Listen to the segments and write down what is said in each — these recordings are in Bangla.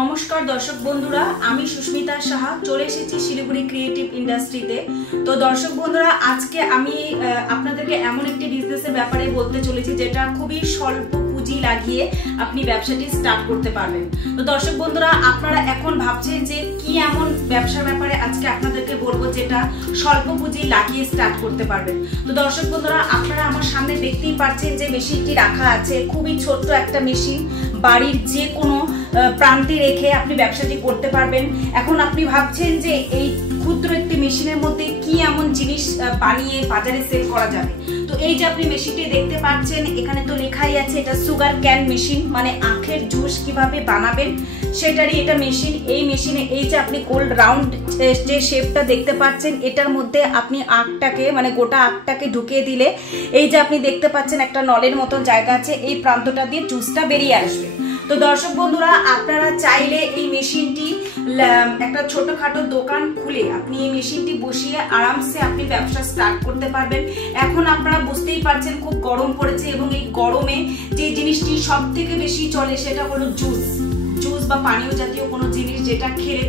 নমস্কার দর্শক বন্ধুরা, আমি সুস্মিতা সাহা চলে এসেছি শিলিগুড়ি ক্রিয়েটিভ ইন্ডাস্ট্রিতে। তো দর্শক বন্ধুরা, আজকে আমি আপনাদেরকে এমন একটি বিজনেসের ব্যাপারে বলতে চলেছি যেটা খুবই স্বল্প পুঁজি লাগিয়ে আপনি ব্যবসাটি স্টার্ট করতে পারবেন। তো দর্শক বন্ধুরা, আপনারা এখন ভাবছেন যে কি এমন ব্যবসার ব্যাপারে আজকে আপনাদেরকে বলবো যেটা স্বল্প পুঁজি লাগিয়ে স্টার্ট করতে পারবেন। তো দর্শক বন্ধুরা, আপনারা আমার সামনে দেখতেই পাচ্ছেন যে মেশিনটি রাখা আছে। খুবই ছোট্ট একটা মেশিন, বাড়ির যে কোনো প্রান্তে রেখে আপনি ব্যবসাটি করতে পারবেন। এখন আপনি ভাবছেন যে এই ক্ষুদ্র একটি মেশিনের মধ্যে কি এমন জিনিস বানিয়ে বাজারে সেল করা যাবে। তো এই যে আপনি মেশিনটি দেখতে পাচ্ছেন, এখানে তো লেখাই আছে এটা সুগার ক্যান মেশিন, মানে আখের জুস কিভাবে বানাবেন সেটারই এটা মেশিন। এই মেশিনে এই যে আপনি গোল্ড রাউন্ড যে শেপটা দেখতে পাচ্ছেন, এটার মধ্যে আপনি আখটাকে মানে গোটা আখটাকে ঢুকিয়ে দিলে এই যে আপনি দেখতে পাচ্ছেন একটা নলের মতো জায়গা আছে, এই প্রান্তটা দিয়ে জুসটা বেরিয়ে আসবে। তো দর্শক বন্ধুরা, আপনারা চাইলে এই মেশিনটি একটা ছোটখাটো দোকান খুলে আপনি এই মেশিনটি বসিয়ে আরামসে আপনি ব্যবসা স্টার্ট করতে পারবেন। এখন আপনারা বুঝতেই পারছেন খুব গরম পড়েছে এবং এই গরমে যে জিনিসটি সব থেকে বেশি চলে সেটা হলো জুস বা পানীয় জাতীয় কোনো জিনিস, যেটা খেলে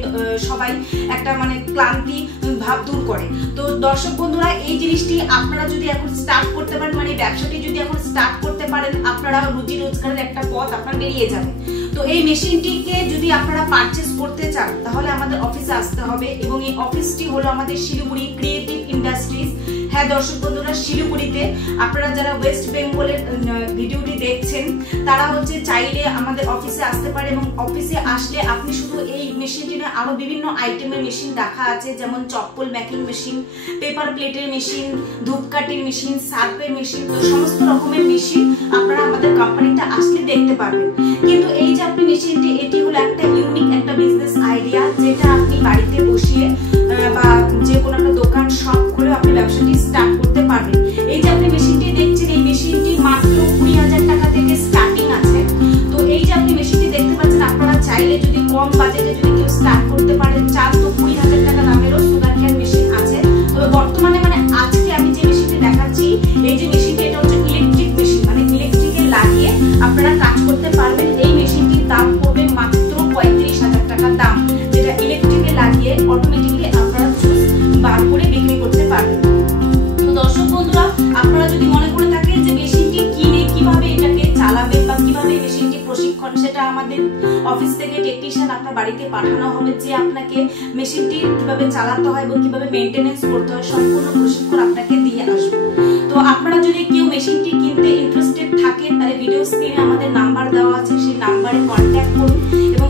সবাই একটা মানে ক্লান্তি ভাব দূর করে। তো দর্শক বন্ধুরা, এই জিনিসটি আপনারা যদি এখন স্টার্ট করতে পারেন, মানে ব্যবসাটি যদি এখন স্টার্ট করতে পারেন, আপনারা রুজি রোজগারের একটা পথ আপনার বেরিয়ে যাবে। তো এই মেশিনটিকে যদি আপনারা পারচেজ করতে চান তাহলে আমাদের অফিসে আসতে হবে, এবং এই অফিসটি হলো আমাদের শিলিগুড়ি ক্রিয়েটিভ ইন্ডাস্ট্রিজ। হ্যাঁ দর্শক বন্ধুরা, শিলিগুড়িতে। আপনারা যারা ওয়েস্ট বেঙ্গলের ভিডিওটি দেখছেন তারা হচ্ছে চাইলে আমাদের অফিসে আসতে পারে, এবং অফিসে আসলে আপনি শুধু এই মেশিনটি না আরো বিভিন্ন আইটেমের মেশিন রাখা আছে, যেমন চপ্পল মেকিং মেশিন, পেপার প্লেটের মেশিন, ধূপকাঠির মেশিন, সার্ফের মেশিন, তো সমস্ত রকমের মেশিন আপনারা আমাদের কোম্পানিতে আসলে দেখতে পারবেন। কিন্তু এই যে আপনি মেশিনটি, এটি হলো একটা ইউনিক একটা বিজনেস আইডিয়া, যেটা আপনি বাড়িতে বসিয়ে বা যে কোনো একটা দোকান শপ করে আপনি ব্যবসাটি স্টার্ট করতে পারবেন। এই যে আপনি মেশিনটি দেখছেন, এই মেশিনটি মাত্র 20,000 টাকা থেকে স্টার্টিং আছে। তো এই যে আপনি মেশিনটি দেখতে পাচ্ছেন, আপনারা চাইলে যদি কম বাজেটে যদি কেউ স্টার্ট করতে পারেন চান, তো 20,000 টাকা দামেরও সুগার ক্যান মেশিন আছে। তবে বর্তমানে মানে আজকে আমি যে মেশিনটি দেখাচ্ছি, এই যে মেশিনটি এটা হচ্ছে ইলেকট্রিক মেশিন, মানে ইলেকট্রিকে লাগিয়ে আপনারা কাজ করতে পারবেন। এই মেশিনটির দাম পড়বে মাত্র 35,000 টাকা দাম, যেটা ইলেকট্রিকে লাগিয়ে অটোমেটিকলি আপনারা জুস বার করে বিক্রি করতে পারবেন। তো দর্শক বন্ধুরা, আপনারা যদি মনে করে থাকেন যে মেশিনটি কিনে কিভাবে এটাকে চালাবে বা কিভাবে মেশিনটি প্রশিক্ষণ, সেটা আমাদের অফিস থেকে টেকনিশিয়ান আপনার বাড়িতে পাঠানো হবে, যে আপনাকে মেশিনটি কিভাবে চালাতে হয় এবং কিভাবে মেইনটেনেন্স করতে হয় সম্পূর্ণ প্রশিক্ষণ আপনাকে দিয়ে আসবে। তো আপনারা যদি কেউ মেশিনটি কিনতে ইন্টারেস্টেড থাকেন তাহলে ভিডিও স্ক্রিনে আমাদের নাম্বার দেওয়া আছে, সেই নাম্বারে কন্ট্যাক্ট করুন এবং